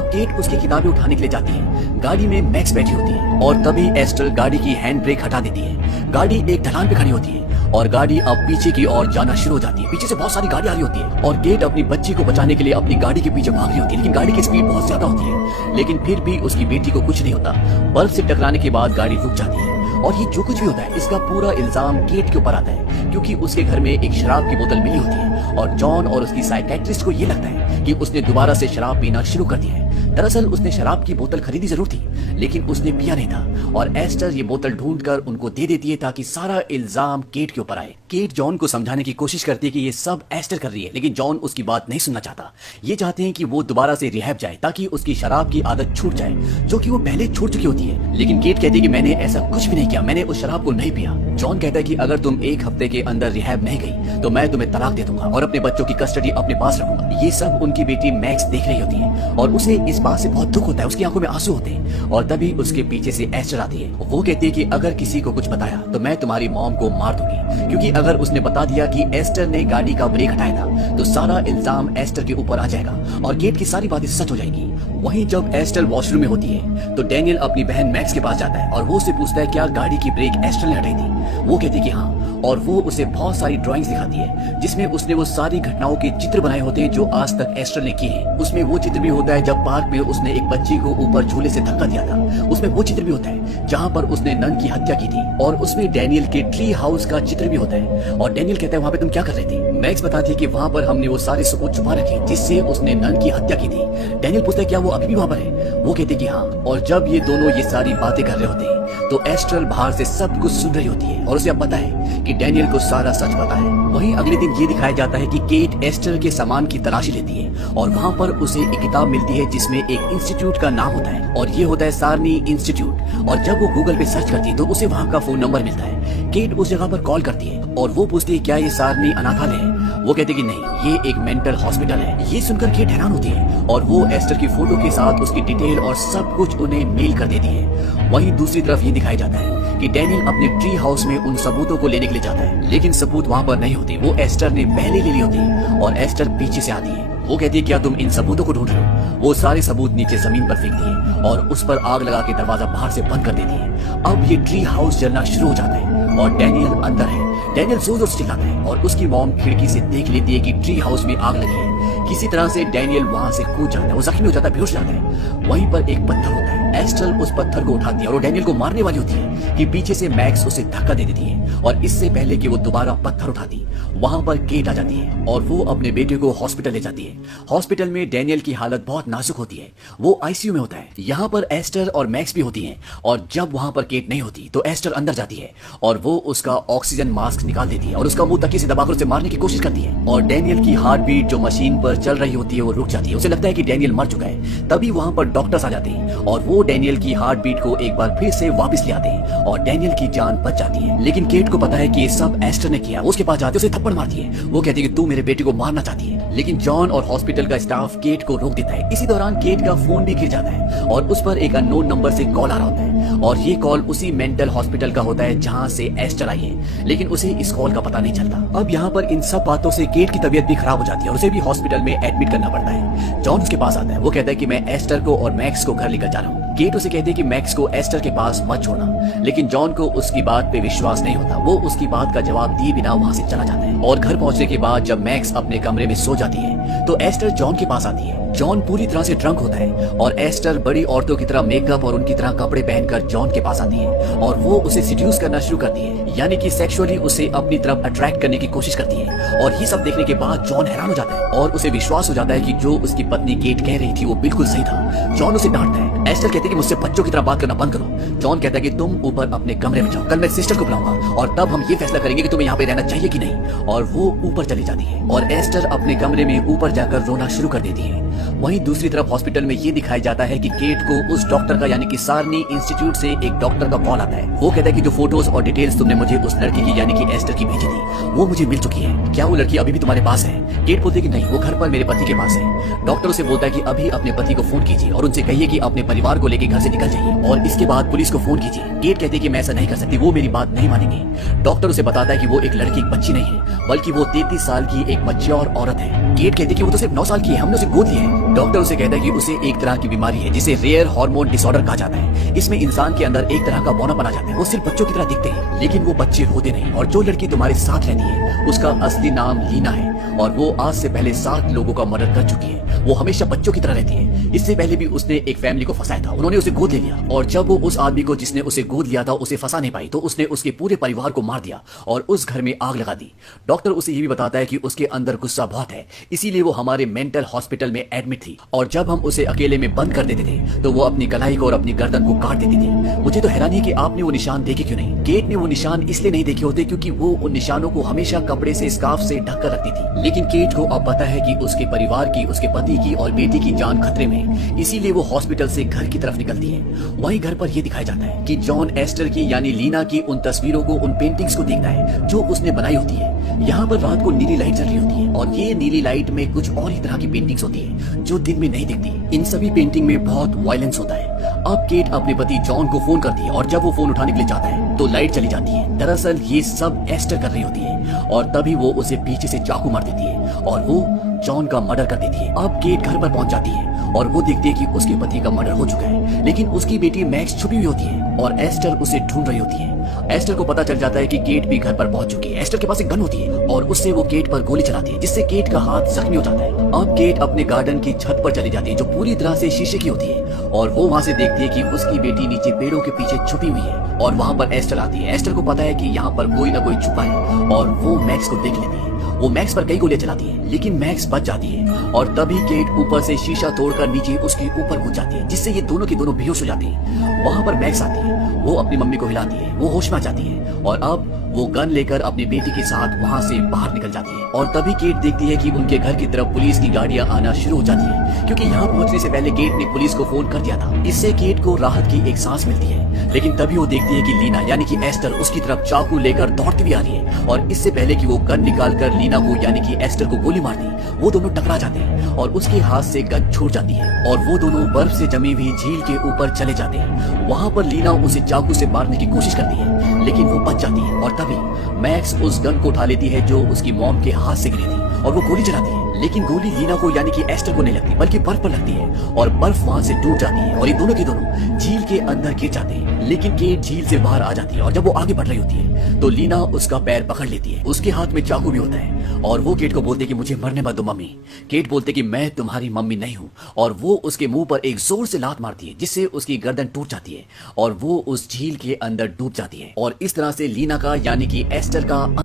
अब केट उसकी किताबें उठाने के लिए जाती है। गाड़ी में मैक्स बैठी होती है और तभी एस्टर गाड़ी की हैंड ब्रेक हटा देती है। गाड़ी एक ढलान पे खड़ी होती है और गाड़ी अब पीछे की ओर जाना शुरू हो जाती है। पीछे से बहुत सारी गाड़ी आ रही होती है और केट अपनी बच्ची को बचाने के लिए अपनी गाड़ी के पीछे भाग रही होती है, लेकिन गाड़ी की स्पीड बहुत ज्यादा होती है। लेकिन फिर भी उसकी बेटी को कुछ नहीं होता। बल्ब से टकराने के बाद गाड़ी रुक जाती है और ये जो कुछ भी होता है इसका पूरा इल्जाम केट के ऊपर आता है, क्योंकि उसके घर में एक शराब की बोतल मिली होती है और जॉन और उसकी साइकेट्रिस्ट को ये लगता है कि उसने दोबारा से शराब पीना शुरू कर दिया है। दरअसल उसने शराब की बोतल खरीदी जरूर थी, लेकिन उसने पिया नहीं था और एस्टर ये बोतल ढूंढकर उनको दे देती है ताकि सारा इल्जाम केट के ऊपर आए। केट जॉन को समझाने की कोशिश करती है कि ये सब एस्टर कर रही है, लेकिन जॉन उसकी बात नहीं सुनना चाहता। ये चाहते हैं कि वो दोबारा से रिहैब जाए ताकि उसकी शराब की आदत छूट जाए, जो कि वो पहले छूट चुकी होती है। लेकिन केट कहती है कि मैंने ऐसा कुछ भी नहीं किया, मैंने उस शराब को नहीं पिया। जॉन कहता है कि अगर तुम एक हफ्ते के अंदर रिहैब नहीं गई तो मैं तुम्हें तलाक दे दूंगा और अपने बच्चों की कस्टडी अपने पास रखूंगा। ये सब उनकी बेटी मैक्स देख रही होती है और उसे इस बात से बहुत दुख होता है, उसकी आंखों में आंसू होते हैं। और तभी उसके पीछे से एस्टर आती है। वो कहती है कि अगर किसी को कुछ बताया तो मैं तुम्हारी मॉम को मार दूंगी, क्योंकि अगर उसने बता दिया कि एस्टर ने गाड़ी का ब्रेक हटाया था तो सारा इल्जाम एस्टर के ऊपर आ जाएगा और केट की सारी बातें सच हो जाएंगी। वहीं जब एस्टर वॉशरूम में होती है तो डैनियल अपनी बहन मैक्स के पास जाता है और वो उससे पूछता है क्या गाड़ी की ब्रेक एस्टर ने हटाई थी। वो कहती है कि हाँ, और वो उसे बहुत सारी ड्राइंग्स दिखाती है जिसमें उसने वो सारी घटनाओं के चित्र बनाए होते हैं जो आज तक एस्टर ने किए हैं। उसमें वो चित्र भी होता है जब पार्क में उसने एक बच्ची को ऊपर झूले से धक्का दिया था। उसमें वो चित्र भी होता है जहाँ पर उसने नन की हत्या की थी और उसमें डैनियल के ट्री हाउस का चित्र भी होता है। और डैनियल कहता है वहाँ पे तुम क्या कर रही थी। मैक्स बताती है कि वहाँ पर हमने वो सारे सबूत छुपा रखे जिससे उसने नन की हत्या की थी। डैनियल पूछता है क्या वो अभी भी वहाँ पर है। वो कहते कि हाँ। और जब ये दोनों ये सारी बातें कर रहे होते हैं तो एस्टर बाहर से सब कुछ सुन रही होती है और उसे अब पता है कि डैनियल को सारा सच पता है। वहीं अगले दिन ये दिखाया जाता है कि केट एस्टर के सामान की तलाशी लेती है और वहाँ पर उसे एक किताब मिलती है जिसमें एक इंस्टीट्यूट का नाम होता है और ये होता है सारनी इंस्टीट्यूट। और जब वो गूगल पे सर्च करती है तो उसे वहाँ का फोन नंबर मिलता है। केट उस जगह पर कॉल करती है और वो पूछती है क्या ये सारनी अनाथालय है। वो कहते कि नहीं, ये एक मेंटल हॉस्पिटल है। ये सुनकर केट हैरान होती है और वो एस्टर की फोटो के साथ उसकी डिटेल और सब कुछ उन्हें मेल कर देती है। वहीं दूसरी तरफ ये दिखाया जाता है कि डैनियल अपने ट्री हाउस में उन सबूतों को लेने के लिए जाता है, लेकिन सबूत वहाँ पर नहीं होते। वो एस्टर ने पहले ले ली होती है और एस्टर पीछे से आती है। वो कहती है क्या तुम इन सबूतों को ढूंढ रहे हो। वो सारे सबूत नीचे जमीन पर फेंकती है और उस पर आग लगा के दरवाजा बाहर से बंद कर देती है। अब ये ट्री हाउस जलना शुरू हो जाता है और डैनियल अंदर है। डैनियल जोर जोर से चिल्लाता है और उसकी मॉम खिड़की से देख लेती है कि ट्री हाउस में आग लगी है। किसी तरह से डैनियल वहां से कूद जाता है, वो जख्मी हो जाता है, बेहोश जाता है। वहीं पर एक पत्थर होता है। एस्टर उस पत्थर को उठाती है और वो डैनियल को मारने वाली होती है कि पीछे से मैक्स उसे धक्का दे देती है और इससे पहले कि वो दोबारा पत्थर उठाती वहां पर केट आ जाती है और वो अपने बेटे को हॉस्पिटल ले जाती है। हॉस्पिटल में डैनियल की हालत बहुत नाजुक होती है, वो आईसीयू में होता है। यहाँ पर एस्टर और मैक्स भी होती हैं और जब वहां पर केट नहीं होती तो एस्टर अंदर जाती है और वो उसका ऑक्सीजन मास्क निकाल देती है और उसका मुंह तकिए से दबाकर उसे मारने की कोशिश करती है। और डैनियल की हार्ट बीट जो मशीन पर चल रही होती है वो रुक जाती है। उसे लगता है कि डैनियल मर चुका है। तभी वहां पर डॉक्टर्स आ जाते हैं और वो डैनियल की हार्ट बीट को एक बार फिर से वापस ले आते हैं और डैनियल की जान बच जाती है। लेकिन केट को पता है कि ये सब एस्टर ने किया। उसके पास जाते उसे थप्पड़ मारती है। वो कहती है कि तू मेरे बेटे को मारना चाहती है, लेकिन जॉन और हॉस्पिटल का स्टाफ केट को रोक देता है। इसी दौरान केट का फोन भी गिर जाता है और उस पर एक अननोन नंबर से कॉल आ रहा होता है और ये कॉल उसी मेंटल हॉस्पिटल का होता है जहाँ से एस्टर आई है, लेकिन उसे इस कॉल का पता नहीं चलता। अब यहाँ पर इन सब बातों से केट की तबीयत भी खराब हो जाती है और उसे भी हॉस्पिटल में एडमिट करना पड़ता है। जॉन उसके पास आता है। वो कहता है कि मैं एस्टर को और मैक्स को घर लेकर जा रहा हूँ। केट उसे कहती है कि मैक्स को एस्टर के पास मत छोड़ना, लेकिन जॉन को उसकी बात पे विश्वास नहीं होता। वो उसकी बात का जवाब दिए बिना वहाँ से चला जाता है और घर पहुँचने के बाद जब मैक्स अपने कमरे में सो जाती है तो एस्टर जॉन के पास आती है। जॉन पूरी तरह से ड्रंक होता है और एस्टर बड़ी औरतों की तरह मेकअप और उनकी तरह कपड़े पहनकर जॉन के पास आती है और वो उसे सिड्यूस करना शुरू करती है, यानी कि सेक्सुअली उसे अपनी तरफ अट्रैक्ट करने की कोशिश करती है। और ये सब देखने के बाद जॉन हैरान हो जाता है और उसे विश्वास हो जाता है कि जो उसकी पत्नी केट कह रही थी वो बिल्कुल सही था। जॉन उसे डांटता है। एस्टर कहती है कि मुझसे बच्चों की तरह बात करना बंद करो। जॉन कहता है कि तुम ऊपर अपने कमरे में जाओ, कल मैं सिस्टर को बुलाऊंगा और तब हम ये फैसला करेंगे कि तुम्हें यहाँ पे रहना चाहिए कि नहीं। और वो ऊपर चली जाती है और एस्टर अपने कमरे में ऊपर जाकर रोना शुरू कर देती है। वहीं दूसरी तरफ हॉस्पिटल में ये दिखाया जाता है कि केट को उस डॉक्टर का यानी कि सारनी इंस्टीट्यूट से एक डॉक्टर का कॉल आता है। वो कहता है कि जो फोटोज और डिटेल्स तुमने मुझे उस लड़की की यानी कि एस्टर की भेजी थी वो मुझे मिल चुकी है। क्या वो लड़की अभी भी तुम्हारे पास है। केट बोलती है कि नहीं, वो घर पर मेरे पति के पास है। डॉक्टर उसे बोलता है कि अभी अपने पति को फोन कीजिए और उनसे कहिए कि अपने परिवार को लेकर घर से निकल जाइए और इसके बाद पुलिस को फोन कीजिए। केट कहती है कि मैं ऐसा नहीं कर सकती, वो मेरी बात नहीं मानेंगे। डॉक्टर उसे बताता है कि वो एक लड़की एक बच्ची नहीं है बल्कि वो 33 साल की एक मैच्योर औरत है। केट कहती है कि वो तो सिर्फ 9 साल की है, हमने उसे गोद लिया है। है। डॉक्टर उसे कहता है कि उसे एक तरह की बीमारी है जिसे रेयर हार्मोन डिसऑर्डर कहा जाता है। इसमें इंसान के अंदर एक तरह का बौनापन आ जाता है। वो सिर्फ बच्चों की तरह दिखते हैं, लेकिन वो बच्चे होते नहीं। और जो लड़की तुम्हारे साथ रहती है उसका असली नाम लीना है और वो आज से पहले 7 लोगों का मर्डर कर चुकी है। वो हमेशा बच्चों की तरह रहती है। इससे पहले भी उसने एक फैमिली को फंसाया था, उन्होंने उसे गोद ले लिया और जब वो उस आदमी को जिसने उसे गोद लिया था उसे फंसा नहीं पाई तो उसने उसके पूरे परिवार को मार दिया और उस घर में आग लगा दी। डॉक्टर उसे ये भी बताता है कि उसके अंदर गुस्सा बहुत है, इसीलिए वो हमारे मेंटल हॉस्पिटल में एडमिट थी और जब हम उसे अकेले में बंद कर देते थे तो वो अपनी कलाई को और अपनी गर्दन को काट देती थी। मुझे तो हैरानी है कि आपने वो निशान देखे क्यों नहीं। केट ने वो निशान इसलिए नहीं देखे होते क्योंकि वो उन निशानों को हमेशा कपड़े से स्कार्फ से ढक कर रखती थी। लेकिन केट को अब पता है कि उसके परिवार की, उसके पति की और बेटी की जान खतरे में है, इसीलिए वो हॉस्पिटल से घर की तरफ निकलती है। वहीं घर पर यह दिखाया जाता है कि जॉन एस्टर की यानी लीना की उन तस्वीरों को, उन पेंटिंग्स को देखता है जो उसने बनाई होती है। यहाँ पर रात को नीली लाइट जल रही होती है और ये नीली लाइट में कुछ और ही तरह की पेंटिंग्स होती है जो दिन में नहीं दिखती। इन सभी पेंटिंग में बहुत वायलेंस होता है। अब केट अपने पति जॉन को फोन करती है और जब वो फोन उठाने के लिए जाता है तो लाइट चली जाती है। दरअसल ये सब एस्टर कर रही होती है और तभी वो उसे पीछे से चाकू मार देती है और वो जॉन का मर्डर कर देती है। अब केट घर पर पहुंच जाती है और वो देखती है कि उसके पति का मर्डर हो चुका है, लेकिन उसकी बेटी मैक्स छुपी हुई होती है और एस्टर उसे ढूंढ रही होती है। एस्टर को पता चल जाता है कि केट भी घर पर पहुंच चुकी है। एस्टर के पास एक गन होती है और उससे वो केट पर गोली चलाती है जिससे केट का हाथ जख्मी हो जाता है। अब केट अपने गार्डन की छत पर चली जाती है जो पूरी तरह से शीशे की होती है और वो वहाँ से देखती है कि उसकी बेटी नीचे पेड़ों के पीछे छुपी हुई है और वहाँ पर एस्टर आती है। एस्टर को पता है कि यहाँ पर कोई ना कोई छुपा है और वो मैक्स को देख लेती है। वो मैक्स पर कई गोलियां चलाती है लेकिन मैक्स बच जाती है और तभी केट ऊपर से शीशा तोड़कर नीचे उसके ऊपर कूद जाती है जिससे ये दोनों की दोनों बेहोश हो जाती है। वहाँ पर मैक्स आती है, वो अपनी मम्मी को हिलाती है, वो होश में आ जाती है और अब वो गन लेकर अपनी बेटी के साथ वहाँ से बाहर निकल जाती है। और तभी केट देखती है कि उनके घर की तरफ पुलिस की गाड़ियां आना शुरू हो जाती है क्योंकि यहाँ पहुंचने से पहले केट ने पुलिस को फोन कर दिया था। इससे केट को राहत की एक सांस मिलती है। लेकिन तभी वो देखती है कि लीना यानी कि एस्टर उसकी तरफ चाकू लेकर दौड़ती भी आ रही है और इससे पहले कि वो गन निकालकर लीना को यानी कि एस्टर को गोली मार दी, वो दोनों टकरा जाते हैं और उसके हाथ से गन छूट जाती है और वो दोनों बर्फ से जमी हुई झील के ऊपर चले जाते हैं। वहाँ पर लीना उसे चाकू से मारने की कोशिश करती है लेकिन वो बच जाती है और तभी मैक्स उस गन को उठा लेती है जो उसकी मॉम के हाथ से गिरी थी और वो गोली चलाती है। लेकिन गोली लीना को यानी कि एस्टर को नहीं लगती बल्कि बर्फ पर लगती है और बर्फ वहाँ से टूट जाती है और ये दोनों के दोनों झील के अंदर गिर जाते हैं। लेकिन केट झील से बाहर आ जाती है और जब वो आगे बढ़ रही होती है तो लीना उसका पैर पकड़ लेती है। उसके हाथ में चाकू भी होता है और वो केट को बोलती है कि मुझे मरने मत दो मम्मी। केट बोलते कि मैं तुम्हारी मम्मी नहीं हूँ और वो उसके मुंह पर एक जोर से लात मारती है जिससे उसकी गर्दन टूट जाती है और वो उस झील के अंदर डूब जाती है और इस तरह से लीना का यानी कि एस्टर का